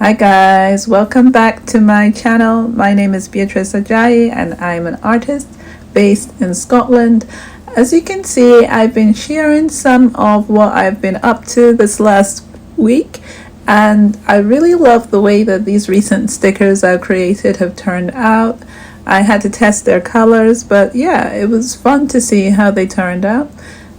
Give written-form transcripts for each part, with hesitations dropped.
Hi guys, welcome back to my channel. My name is Beatrice Ajayi and I'm an artist based in Scotland. As you can see, I've been sharing some of what I've been up to this last week, and I really love the way that these recent stickers I've created have turned out. I had to test their colors, but yeah, it was fun to see how they turned out.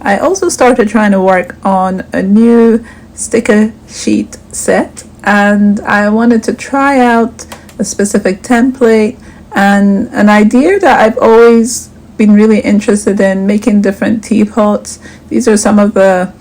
I also started trying to work on a new sticker sheet set, and I wanted to try out a specific template and an idea that I've always been really interested in, making different teapots. These are some of the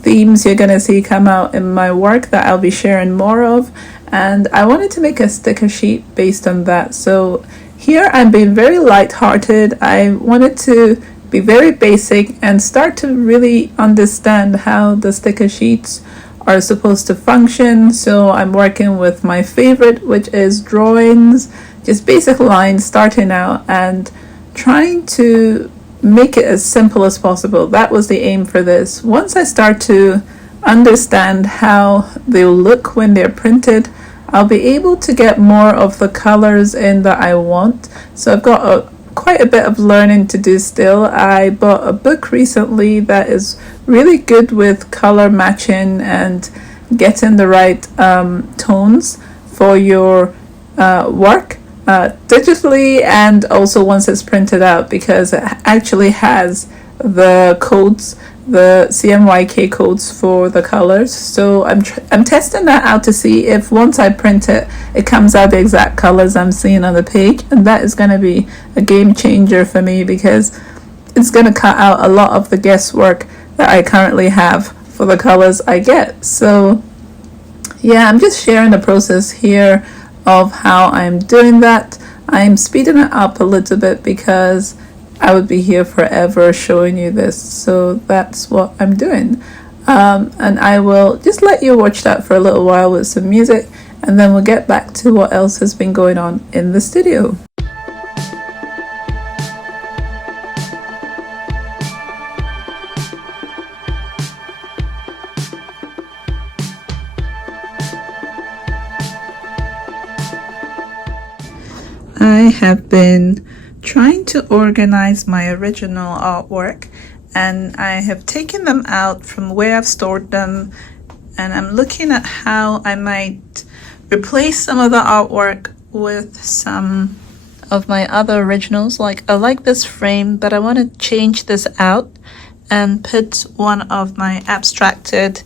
themes you're going to see come out in my work that I'll be sharing more of, and I wanted to make a sticker sheet based on that. So here I'm being very light-hearted. I wanted to be very basic and start to really understand how the sticker sheets are supposed to function. So I'm working with my favorite, which is drawings, just basic lines starting out and trying to make it as simple as possible. That was the aim for this. Once I start to understand how they'll look when they're printed, I'll be able to get more of the colors in that I want. So I've got quite a bit of learning to do still. I bought a book recently that is really good with color matching and getting the right tones for your work digitally, and also once it's printed out, because it actually has the codes, the CMYK codes for the colors. So I'm testing that out to see if once I print it, it comes out the exact colors I'm seeing on the page, and that is going to be a game changer for me because it's going to cut out a lot of the guesswork that I currently have for the colors I get. So yeah, I'm just sharing the process here of how I'm doing that. I'm speeding it up a little bit because I would be here forever showing you this, so that's what I'm doing. And I will just let you watch that for a little while with some music, and then we'll get back to what else has been going on in the studio. I have been trying to organize my original artwork, and I have taken them out from where I've stored them, and I'm looking at how I might replace some of the artwork with some of my other originals. Like, I like this frame, but I want to change this out and put one of my abstracted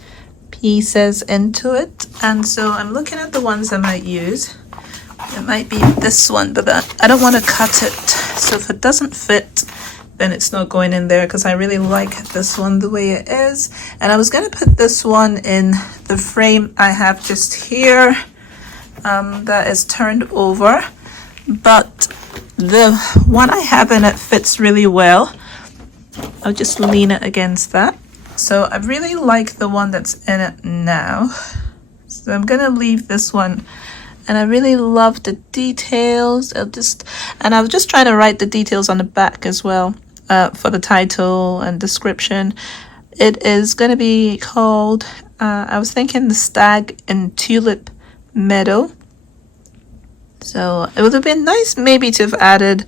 pieces into it. And so I'm looking at the ones I might use. It might be this one, but I don't want to cut it. So if it doesn't fit, then it's not going in there, because I really like this one the way it is. And I was going to put this one in the frame I have just here that is turned over, but the one I have in it fits really well. I'll just lean it against that. So I really like the one that's in it now. So I'm going to leave this one. And I really love the details. And I was just trying to write the details on the back as well for the title and description. It is going to be called, I was thinking, The Stag in Tulip Meadow. So it would have been nice maybe to have added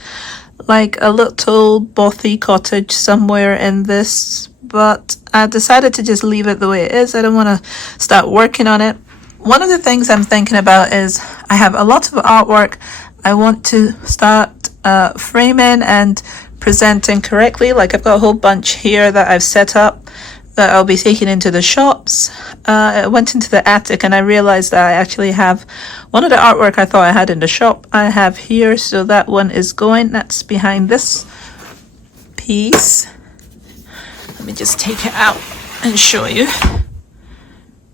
like a little bothy cottage somewhere in this, but I decided to just leave it the way it is. I don't want to start working on it. One of the things I'm thinking about is I have a lot of artwork I want to start framing and presenting correctly. Like, I've got a whole bunch here that I've set up that I'll be taking into the shops. I went into the attic and I realized that I actually have one of the artwork I thought I had in the shop I have here. So that one is going. That's behind this piece. Let me just take it out and show you.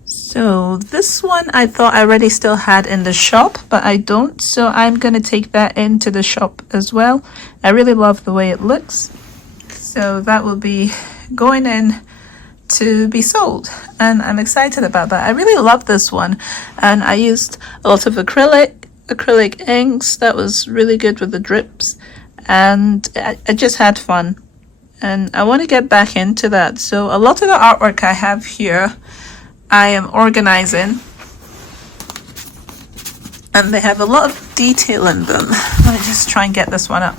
So this one I thought I already still had in the shop, but I don't. So I'm going to take that into the shop as well. I really love the way it looks. So that will be going in to be sold, and I'm excited about that. I really love this one, and I used a lot of acrylic inks. That was really good with the drips, and I just had fun, and I want to get back into that. So a lot of the artwork I have here I am organizing and they have a lot of detail in them. Let me just try and get this one up.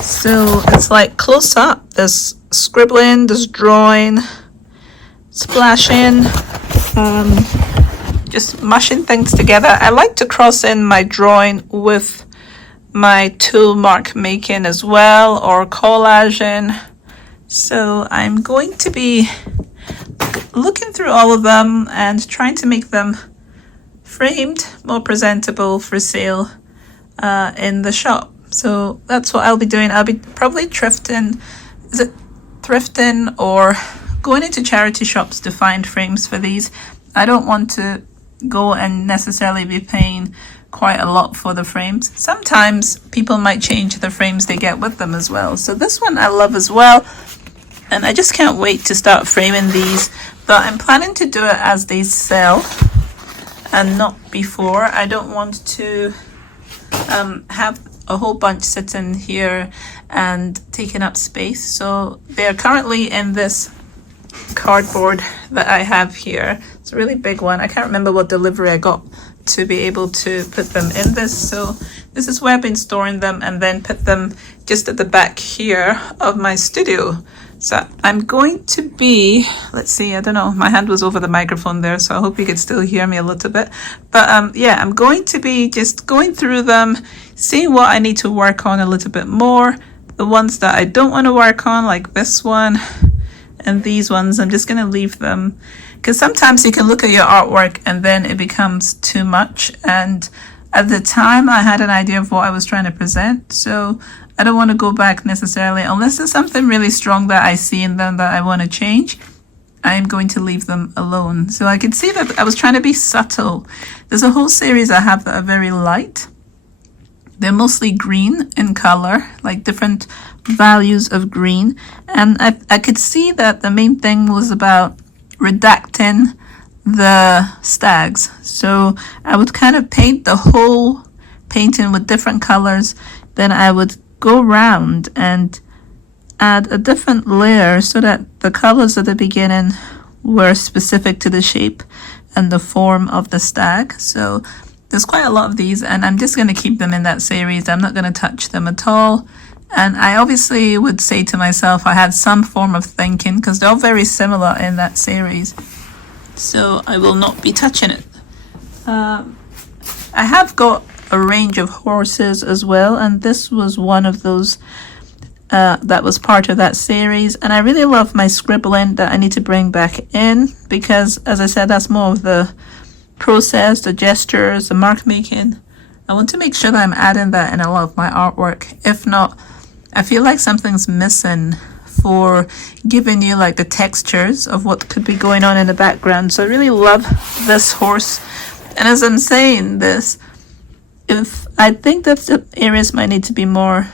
So it's like close up, there's scribbling, there's drawing, splashing, just mushing things together. I like to cross in my drawing with my tool mark making as well, or collaging. So I'm going to be looking through all of them and trying to make them framed, more presentable for sale in the shop. So that's what I'll be doing. I'll be probably thrifting or going into charity shops to find frames for these. I don't want to go and necessarily be paying quite a lot for the frames. Sometimes people might change the frames they get with them as well. So this one I love as well, and I just can't wait to start framing these, but I'm planning to do it as they sell and not before. I don't want to have a whole bunch sitting here and taking up space. So they're currently in this cardboard that I have here. It's a really big one. I can't remember what delivery I got to be able to put them in this. So this is where I've been storing them, and then put them just at the back here of my studio. So I'm going to be, let's see, I don't know, my hand was over the microphone there, so I hope you could still hear me a little bit. But yeah, I'm going to be just going through them, seeing what I need to work on a little bit more. The ones that I don't want to work on, like this one and these ones, I'm just going to leave them, because sometimes you can look at your artwork and then it becomes too much. And at the time I had an idea of what I was trying to present, so I don't want to go back necessarily unless there's something really strong that I see in them that I want to change. I am going to leave them alone. So I could see that I was trying to be subtle. There's a whole series I have that are very light. They're mostly green in color, like different values of green. And I could see that the main thing was about redacting the stags. So I would kind of paint the whole painting with different colors. Then I would go around and add a different layer so that the colors at the beginning were specific to the shape and the form of the stag. So there's quite a lot of these, and I'm just going to keep them in that series. I'm not going to touch them at all. And I obviously would say to myself, I had some form of thinking, because they're all very similar in that series. So I will not be touching it. I have got a range of horses as well, and this was one of those that was part of that series. And I really love my scribbling that I need to bring back in, because as I said, that's more of the process, the gestures, the mark making. I want to make sure that I'm adding that in a lot of my artwork. If not, I feel like something's missing for giving you like the textures of what could be going on in the background. So I really love this horse. And as I'm saying this, if I think that the areas might need to be more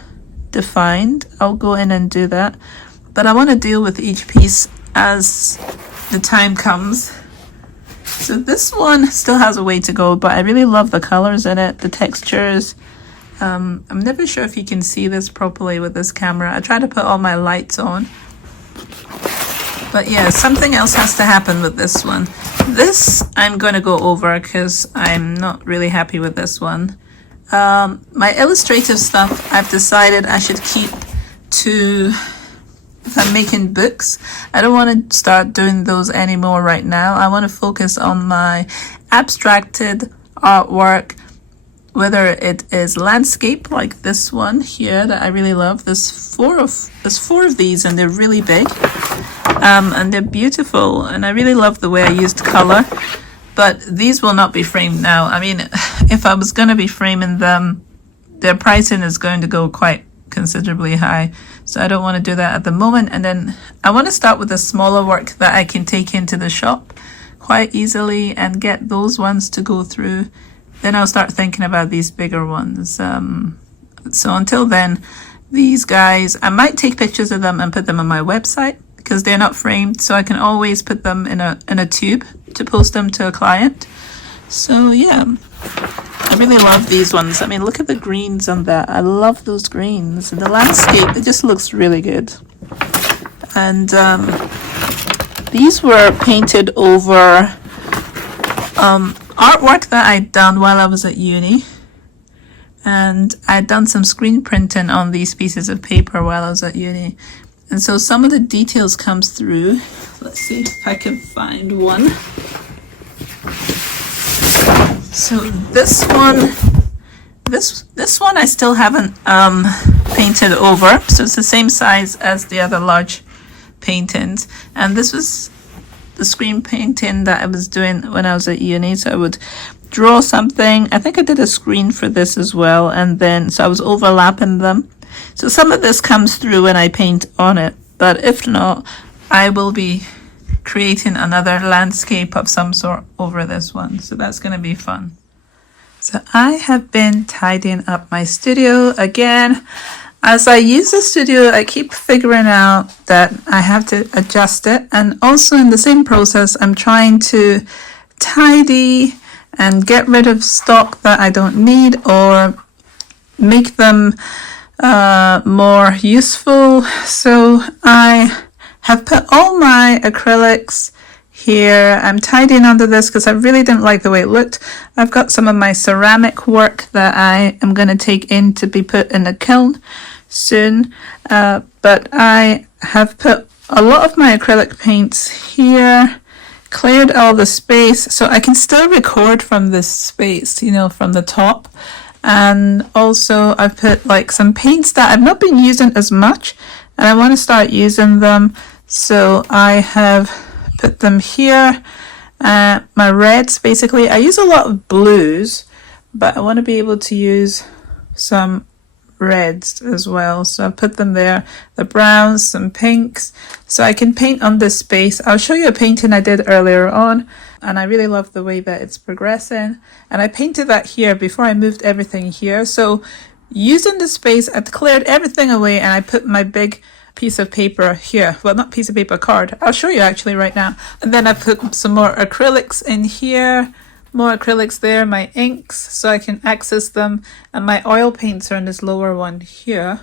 defined, I'll go in and do that. But I want to deal with each piece as the time comes. So this one still has a way to go, but I really love the colors in it, the textures. I'm never sure if you can see this properly with this camera. I try to put all my lights on. But yeah, something else has to happen with this one. This I'm going to go over because I'm not really happy with this one. My illustrative stuff, I've decided I should keep to, if I'm making books, I don't want to start doing those anymore right now. I want to focus on my abstracted artwork, whether it is landscape like this one here that I really love. There's four of these, and they're really big, and they're beautiful, and I really love the way I used color. But these will not be framed now. I mean, if I was going to be framing them, their pricing is going to go quite considerably high. So I don't want to do that at the moment. And then I want to start with the smaller work that I can take into the shop quite easily and get those ones to go through. Then I'll start thinking about these bigger ones. So until then, these guys, I might take pictures of them and put them on my website, because they're not framed, so I can always put them in a tube to post them to a client. So yeah, I really love these ones. I mean, look at the greens on that. I love those greens. The landscape, it just looks really good. And these were painted over artwork that I'd done while I was at uni. And I'd done some screen printing on these pieces of paper while I was at uni. And so some of the details comes through. Let's see if I can find one. So this one I still haven't painted over. So it's the same size as the other large paintings. And this was the screen painting that I was doing when I was at uni. So I would draw something. I think I did a screen for this as well. And then, so I was overlapping them. So some of this comes through when I paint on it, but if not, I will be creating another landscape of some sort over this one. So that's going to be fun. So I have been tidying up my studio again. As I use the studio, I keep figuring out that I have to adjust it. And also in the same process, I'm trying to tidy and get rid of stock that I don't need or make them more useful. So I have put all my acrylics here. I'm tidying under this because I really didn't like the way it looked. I've got some of my ceramic work that I am going to take in to be put in the kiln soon. But I have put a lot of my acrylic paints here, cleared all the space so I can still record from this space, you know, from the top. And also I've put like some paints that I've not been using as much and I want to start using them. So I have put them here. My reds, basically, I use a lot of blues, but I want to be able to use some reds as well. So I put them there, the browns, some pinks, so I can paint on this space. I'll show you a painting I did earlier on. And I really love the way that it's progressing. And I painted that here before I moved everything here. So using the space, I cleared everything away and I put my big piece of paper here. Well, not piece of paper, card. I'll show you actually right now. And then I put some more acrylics in here, more acrylics there, my inks, so I can access them. And my oil paints are in this lower one here.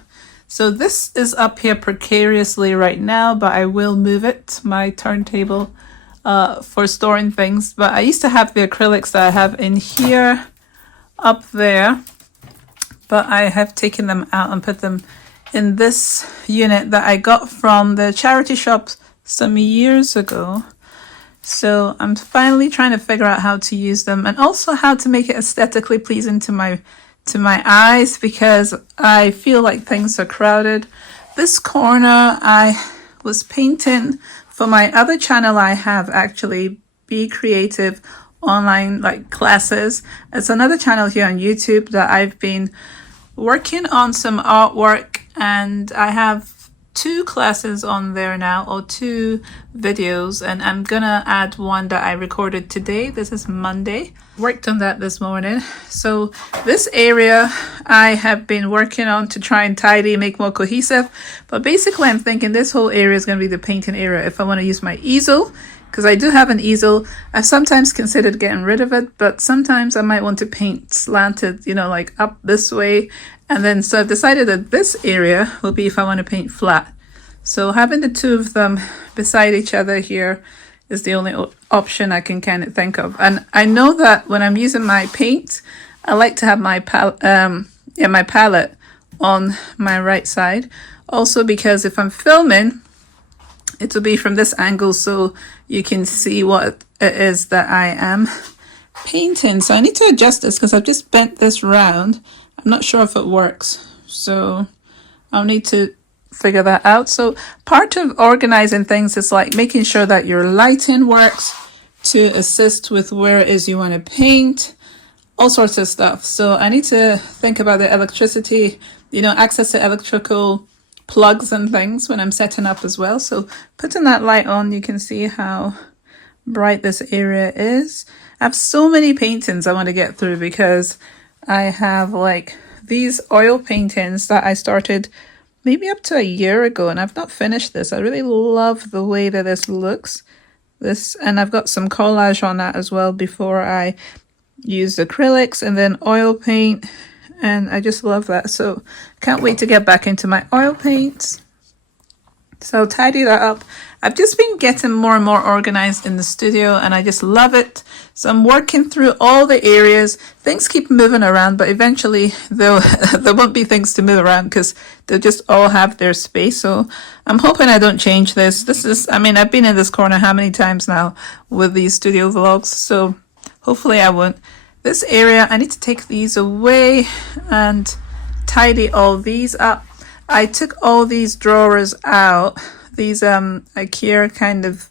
So this is up here precariously right now, but I will move it, my turntable, for storing things. But I used to have the acrylics that I have in here up there, but I have taken them out and put them in this unit that I got from the charity shop some years ago. So I'm finally trying to figure out how to use them and also how to make it aesthetically pleasing to my eyes, because I feel like things are crowded. This corner I was painting for my other channel I have, actually, Be Creative Online like classes. It's another channel here on YouTube that I've been working on some artwork, and I have 2 classes on there now, or 2 videos, and I'm gonna add one that I recorded today. This is Monday. Worked on that this morning. So this area I have been working on to try and tidy, make more cohesive. But basically I'm thinking this whole area is going to be the painting area if I want to use my easel, because I do have an easel. I've sometimes considered getting rid of it, but sometimes I might want to paint slanted, you know, like up this way. And then so I've decided that this area will be if I want to paint flat. So having the 2 of them beside each other here is the only option I can kind of think of. And I know that when I'm using my paint, I like to have my my palette on my right side. Also because if I'm filming, it will be from this angle so you can see what it is that I am painting. So I need to adjust this because I've just bent this round. I'm not sure if it works. So I'll need to figure that out. So part of organizing things is like making sure that your lighting works to assist with where it is you want to paint, all sorts of stuff. So I need to think about the electricity, you know, access to electrical plugs and things when I'm setting up as well. So putting that light on, you can see how bright this area is. I have so many paintings I want to get through because I have like these oil paintings that I started maybe up to a year ago, and I've not finished this. I really love the way that this looks. And I've got some collage on that as well before I use acrylics and then oil paint, and I just love that. So can't wait to get back into my oil paints. So tidy that up. I've just been getting more and more organized in the studio and I just love it. So I'm working through all the areas. Things keep moving around, but eventually there won't be things to move around because they'll just all have their space. So I'm hoping I don't change this. I mean, I've been in this corner how many times now with these studio vlogs. So hopefully I won't. This area, I need to take these away and tidy all these up. I took all these drawers out, these IKEA kind of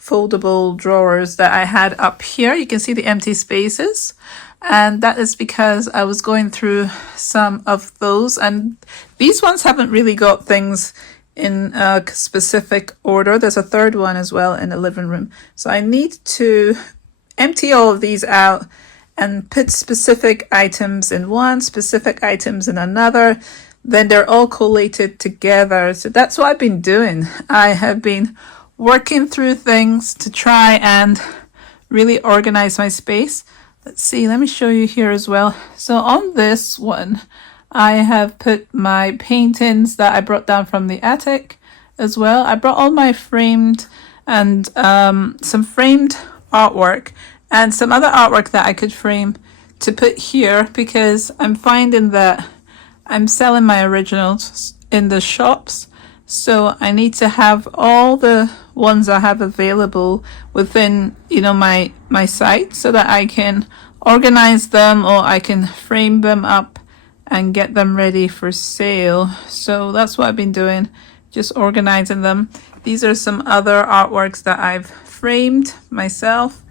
foldable drawers that I had up here. You can see the empty spaces, and that is because I was going through some of those, and these ones haven't really got things in a specific order. There's a third one as well in the living room. So I need to empty all of these out and put specific items in one, specific items in another. Then they're all collated together. So that's what I've been doing. I have been working through things to try and really organize my space. Let's see, let me show you here as well. So on this one, I have put my paintings that I brought down from the attic as well. I brought all my framed and some framed artwork and some other artwork that I could frame to put here because I'm finding that I'm selling my originals in the shops, so I need to have all the ones I have available within, you know, my site so that I can organize them or I can frame them up and get them ready for sale. So that's what I've been doing, just organizing them. These are some other artworks that I've framed myself,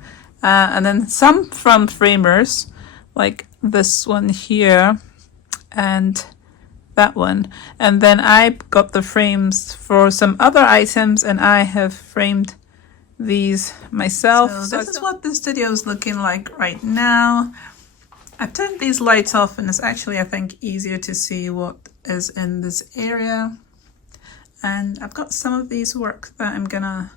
and then some from framers, like this one here and that one. And then I got the frames for some other items and I have framed these myself. So this is what the studio is looking like right now. I've turned these lights off and it's actually, I think, easier to see what is in this area. And I've got some of these work that I'm gonna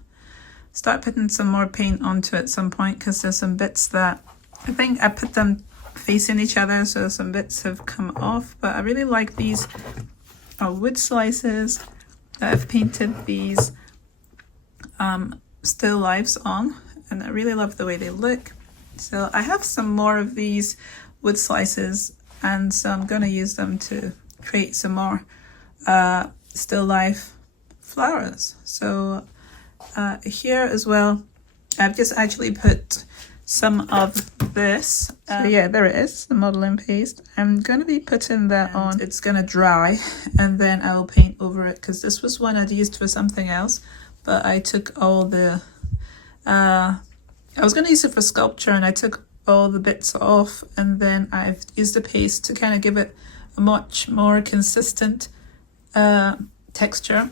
start putting some more paint onto at some point because there's some bits that I think I put them facing each other, so some bits have come off, but I really like these wood slices that I've painted these still lifes on, and I really love the way they look. So I have some more of these wood slices, and so I'm going to use them to create some more still life flowers. So here as well, I've just actually put some of this. So yeah, there it is, the modeling paste. I'm going to be putting that on. It's going to dry and then I will paint over it because this was one I'd used for something else, but I took all the I was going to use it for sculpture and I took all the bits off, and then I've used the paste to kind of give it a much more consistent texture.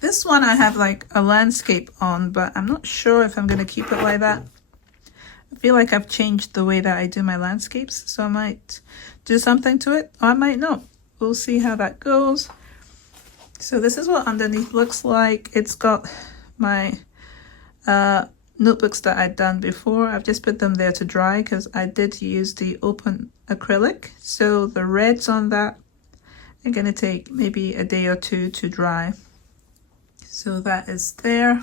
This one I have like a landscape on, but I'm not sure if I'm going to keep it like that. I feel like I've changed the way that I do my landscapes, so I might do something to it, or I might not. We'll see how that goes. So this is what underneath looks like. It's got my notebooks that I'd done before. I've just put them there to dry because I did use the open acrylic. So the reds on that are going to take maybe a day or two to dry. So that is there.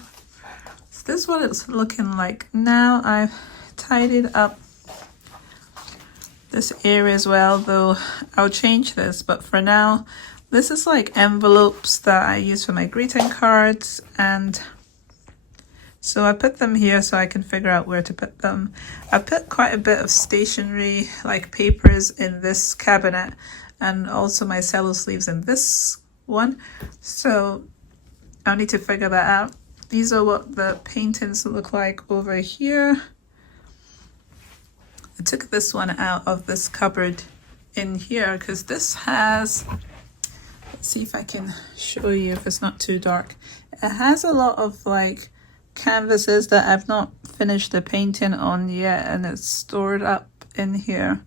So this is what it's looking like now. I've tidied up this area as well, though I'll change this, but for now this is like envelopes that I use for my greeting cards, and so I put them here so I can figure out where to put them. I put quite a bit of stationery like papers in this cabinet, and also my cello sleeves in this one, so I'll need to figure that out. These are what the paintings look like over here. I took this one out of this cupboard in here because this has, let's see if I can show you if it's not too dark. It has a lot of like canvases that I've not finished the painting on yet, and it's stored up in here.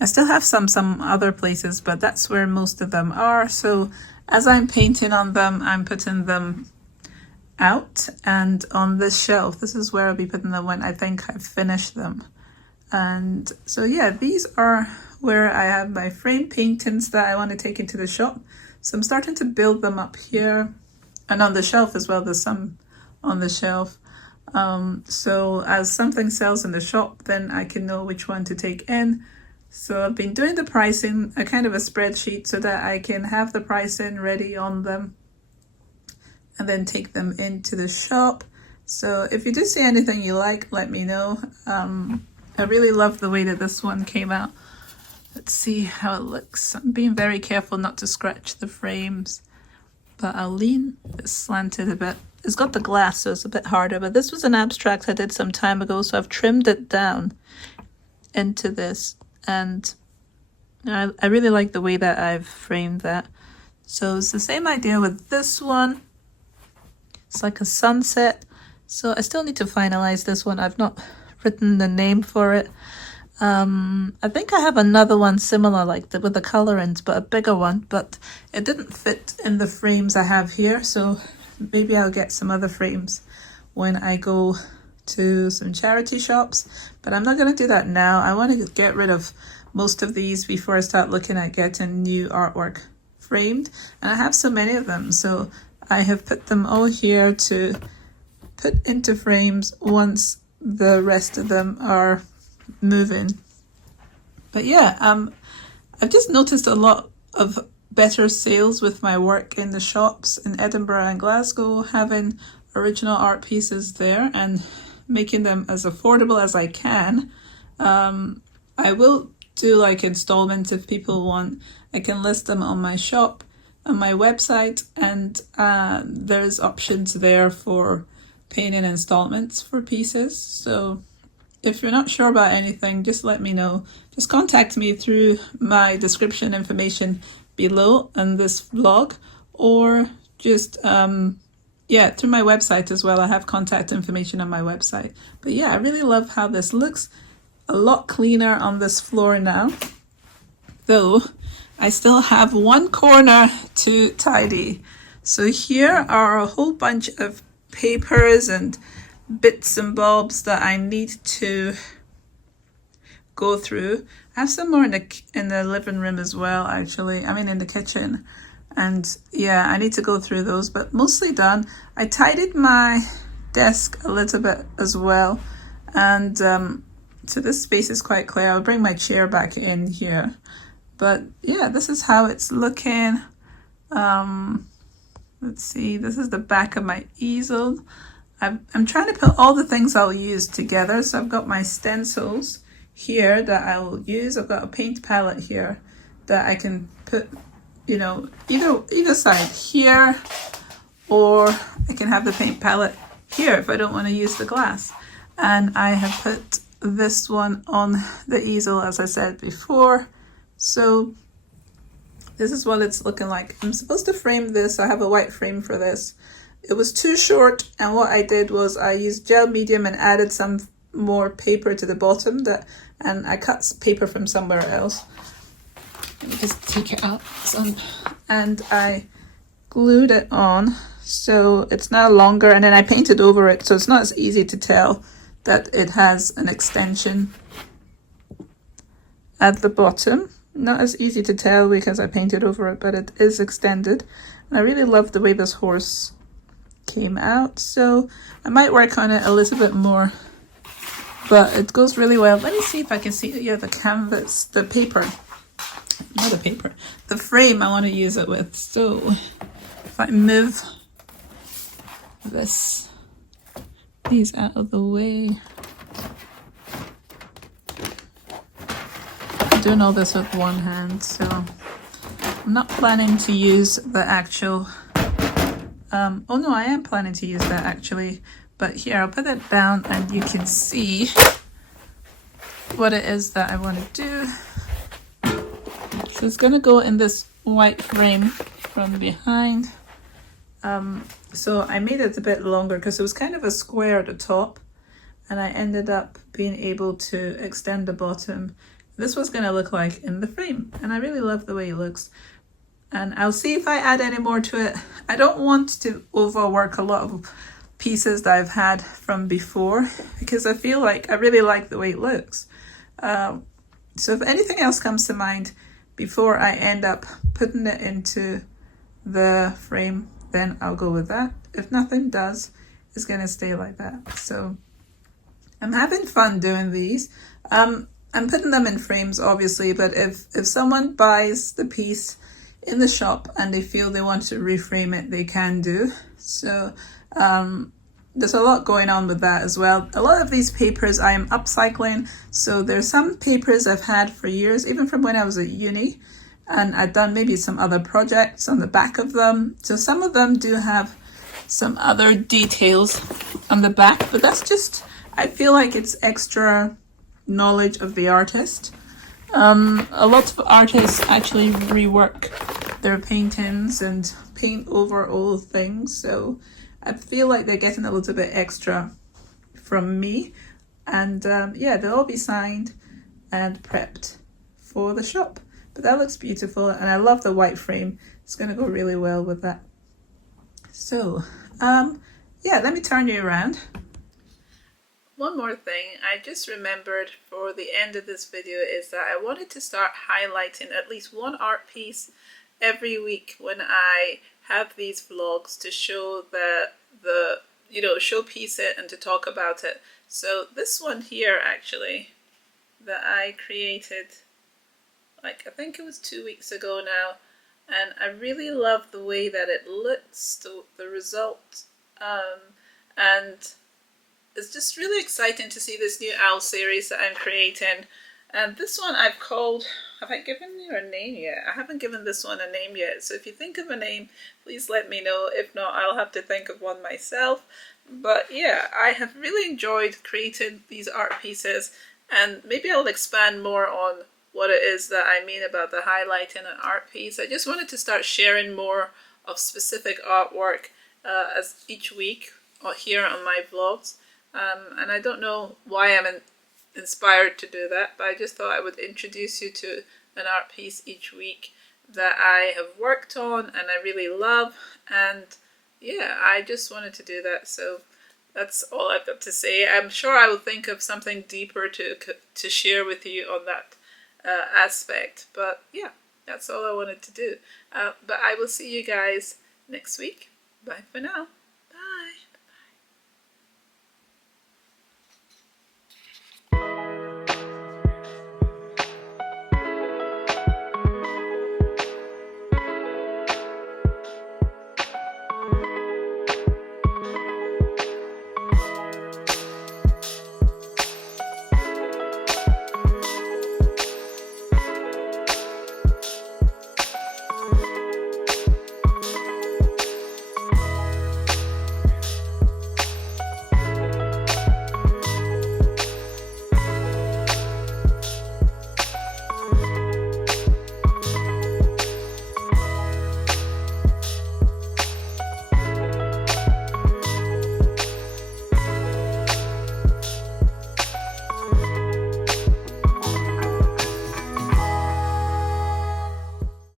I still have some other places, but that's where most of them are. So as I'm painting on them, I'm putting them out, and on this shelf, this is where I'll be putting them when I think I've finished them. And so yeah, these are where I have my frame paintings that I want to take into the shop. So I'm starting to build them up here, and on the shelf as well. There's some on the shelf. So as something sells in the shop, then I can know which one to take in. So I've been doing the pricing, a kind of a spreadsheet, so that I can have the pricing ready on them and then take them into the shop. So if you do see anything you like, let me know. I really love the way that this one came out. Let's see how it looks. I'm being very careful not to scratch the frames, but I'll lean it slanted a bit. It's got the glass, so it's a bit harder, but this was an abstract I did some time ago, so I've trimmed it down into this, and I really like the way that I've framed that. So it's the same idea with this one. It's like a sunset. So I still need to finalize this one. I've not written the name for it. I think I have another one similar like with the colorings, but a bigger one, but it didn't fit in the frames I have here, so maybe I'll get some other frames when I go to some charity shops, but I'm not going to do that now. I want to get rid of most of these before I start looking at getting new artwork framed, and I have so many of them, so I have put them all here to put into frames once the rest of them are moving. But yeah, I've just noticed a lot of better sales with my work in the shops in Edinburgh and Glasgow, having original art pieces there and making them as affordable as I can. I will do like installments if people want. I can list them on my shop, on my website, and there's options there for paying in installments for pieces. So if you're not sure about anything, just let me know. Just contact me through my description information below in this vlog, or just yeah, through my website as well. I have contact information on my website. But yeah, I really love how this looks. A lot cleaner on this floor now, though I still have one corner to tidy. So here are a whole bunch of papers and bits and bobs that I need to go through. I have some more in the living room as well, actually. I mean, in the kitchen. And yeah, I need to go through those, but mostly done. I tidied my desk a little bit as well. And so this space is quite clear. I'll bring my chair back in here. But yeah, this is how it's looking. Let's see, this is the back of my easel. I'm trying to put all the things I'll use together. So I've got my stencils here that I will use. I've got a paint palette here that I can put, you know, either side here, or I can have the paint palette here if I don't want to use the glass. And I have put this one on the easel, as I said before. So this is what it's looking like. I'm supposed to frame this. I have a white frame for this. It was too short, and what I did was I used gel medium and added some more paper to the bottom, and I cut paper from somewhere else. Let me just take it out and I glued it on, so it's now longer, and then I painted over it, so it's not as easy to tell that it has an extension at the bottom. Not as easy to tell because I painted over it, but it is extended, and I really love the way this horse came out, so I might work on it a little bit more, but it goes really well. Let me see if I can see, yeah, the canvas, the paper, not the paper, the frame I want to use it with. So if I move these out of the way, I'm doing all this with one hand, so I'm not planning to use the actual oh no, I am planning to use that actually, but here I'll put it down and you can see what it is that I want to do. So it's going to go in this white frame from behind. So I made it a bit longer because it was kind of a square at the top, and I ended up being able to extend the bottom. This was going to look like in the frame, and I really love the way it looks. And I'll see if I add any more to it. I don't want to overwork a lot of pieces that I've had from before, because I feel like I really like the way it looks. So if anything else comes to mind before I end up putting it into the frame, then I'll go with that. If nothing does, it's gonna stay like that. So I'm having fun doing these. I'm putting them in frames, obviously, but if someone buys the piece in the shop and they feel they want to reframe it, they can do. So there's a lot going on with that as well. A lot of these papers I am upcycling. So there's some papers I've had for years, even from when I was at uni, and I've done maybe some other projects on the back of them. So some of them do have some other details on the back, but that's just, I feel like it's extra knowledge of the artist. A lot of artists actually rework their paintings and paint over old things, so I feel like they're getting a little bit extra from me. And yeah, they'll all be signed and prepped for the shop. But that looks beautiful, and I love the white frame. It's going to go really well with that. So yeah, let me turn you around. One more thing I just remembered for the end of this video is that I wanted to start highlighting at least one art piece every week when I have these vlogs to show showpiece it and to talk about it. So this one here actually that I created, like I think it was 2 weeks ago now, and I really love the way that it looks, the result, and it's just really exciting to see this new owl series that I'm creating. And this one I've called, have I given you a name yet? I haven't given this one a name yet, so if you think of a name, please let me know. If not, I'll have to think of one myself. But yeah, I have really enjoyed creating these art pieces, and maybe I'll expand more on what it is that I mean about the highlighting an art piece. I just wanted to start sharing more of specific artwork as each week here on my vlogs. And I don't know why I'm inspired to do that, but I just thought I would introduce you to an art piece each week that I have worked on and I really love. And yeah, I just wanted to do that. So that's all I've got to say. I'm sure I will think of something deeper to share with you on that aspect. But yeah, that's all I wanted to do. But I will see you guys next week. Bye for now.